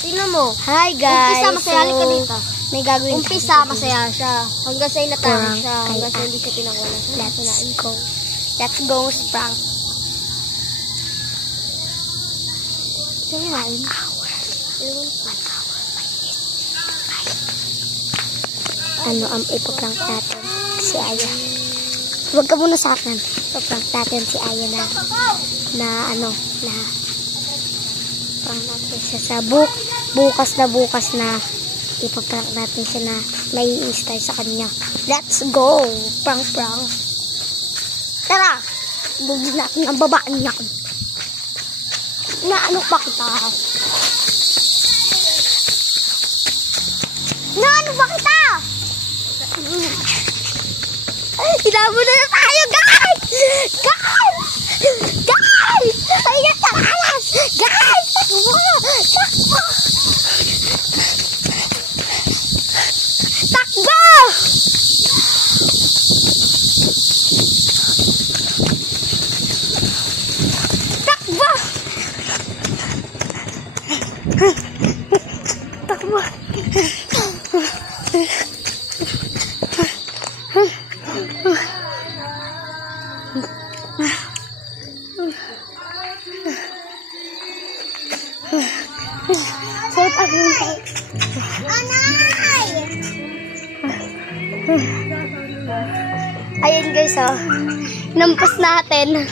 Tingnan mo. Hi guys. Umpisa, masaya ka dito. May gagawin. Umpisa, masaya siya. Hanggang sa inatake siya. Prank Hanggang sa kay hindi siya pinakawala. Let's go. Let's go, prank. Saan yun nain? Ano ang ipaprank natin? Si Aya. Huwag ka muna sa akin. Ipaprank natin si Aya na prank natin siya sa bukas na ipaprank natin siya na may i-style sa kanya. Let's go! Prank. Tara! Bugin natin ang babaan niya. Naano pa kita? Naano pa kita? Sinabo na tayo, guys! Guys! Ayan sa alas! Guys! Takbo! Takbo! Takbo! Safe ako yung tayo. Anay! Ayun guys, oh. Nampas natin.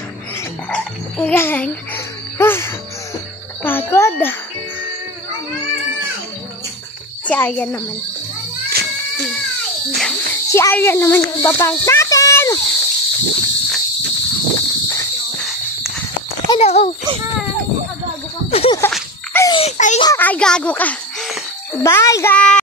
Ang galing. Pagod. Si Aryan naman. Si Aryan naman yung babang natin! Hello! Ay, gago ka. Bye, guys!